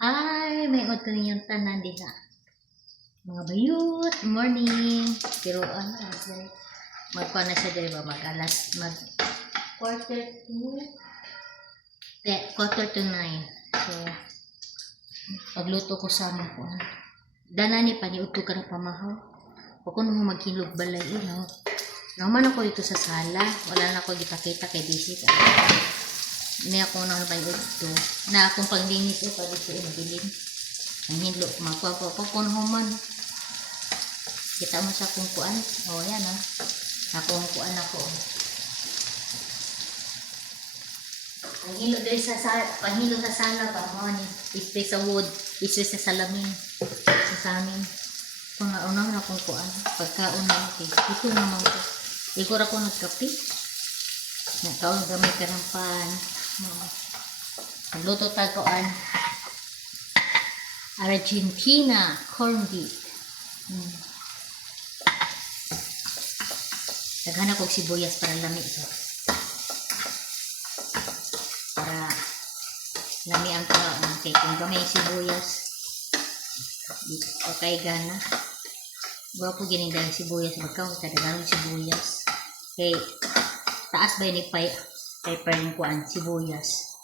Hi, may utol yung tanan din na. Mga bayut, morning. Pero magpa na siya dito ba? Mag quarter to 9. So, pagluto ko sa mga ko. Dana ni paniuto ka ng pamahaw. O kung mo maghilog balay, naman ako dito sa sala. Wala na ako ipakita kay Bisit. Hindi ako nang pag-uto. Na akong paglinis o dito mabilin. Ang hilo, magpapo kung human. Kita mo sa kung kuan. O, yan akong kuan ako. Ang hilo dito panghilo sa sala ba? Mo ni ispray sa wood, ispray sa salamin. Sa amin. Pangaunang na kung kuan. Pagkaunang ito naman ko. Igor ako nagkape. Nakaon gamay ka ng pan. Nagluto tagoan Argentina corned beef. Daghan ako sibuyas para lami ito. Para lami ang kaon. Okay, kung gamay sibuyas okay gana. Gwapo gining dahil sibuyas. Magkaon ka daghan sibuyas. Okay, taas ba ni pepper yung kuan sibuyas.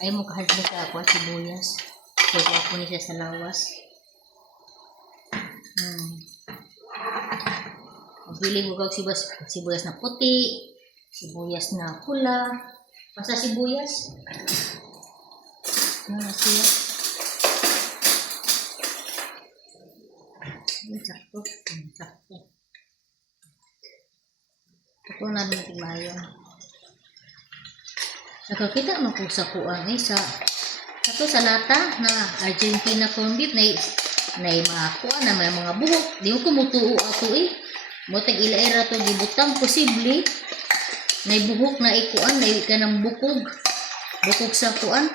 Ay mo kahadlo ka ako sibuyas. Kaya ako ni siya sa lawas. Magbili ko sibuyas na puti, sibuyas na pula. Basta sibuyas. Siya. Sakto. Sakto. Ito na din timayon. Nakakita mo po sa kuang sa lata na Argentina corned beef na mga kuan na may mga buhok. Di ko kumutuo ako Moteng ilaira to gibutang posible na buhok na ikuan na kanang bukog sa kuan.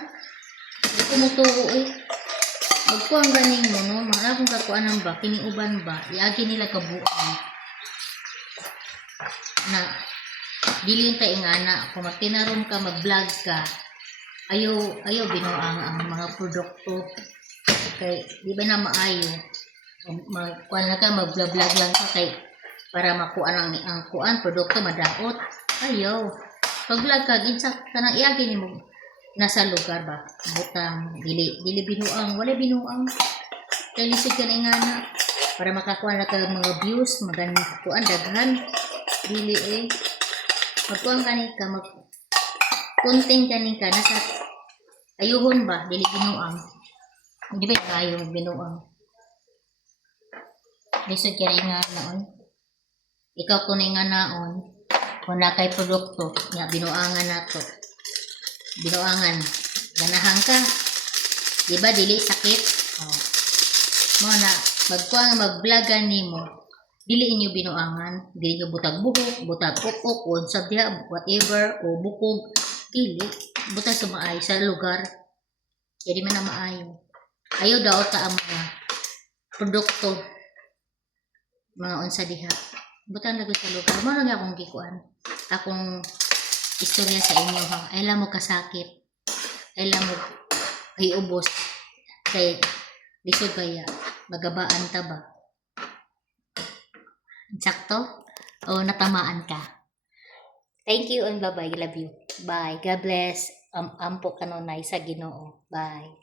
Di ko mutuo Magkuang ganing mo mga akong kakuan ba kining uban ba iagi nila kabuan na dili tay ingana kung magtinarom ka mag-vlog ka ayaw binuang ang mga produkto kay di ba na maayo kuan na ka mag-vlog lang ka kay para makuan ang kuan produkto madaot ayaw pag-vlog ka ginsa kanang iagi nimo nasa lugar ba butang dili binuang wala binuang kay lisod ka na ingana para makakuan na ka mga views magandang kuan daghan dili magkuang kanin ka, kunting kanin ka, nasa ayuhon ba, dili binuang. Hindi ba yung ayaw binuang? Lisod ka rin nga naon. Ikaw kung nga naon, kung na kay produkto, nga binuangan na to. Binuangan, ganahan ka. Di ba, dili sakit? Mo na, magkuang mag-vlogan ni mo. Dili inyo binuangan, dili nyo butag buhok, butag ukok, o sabya, whatever, o bukog, dili, butag sumaay sa lugar. Kaya di man na maayo. Ayaw daw ta ang mga produkto, mga unsa diha. Butang lagi sa lugar. Mo lang akong gikuan. Akong istorya sa inyo ha. Ay lang mo kasakit. Ay lang mo hiubos. Kay lisod kaya magabaan ta ba? Sakto? O natamaan ka? Thank you and bye-bye. Love you. Bye. God bless. Ampo kanunay sa Ginoo. Bye.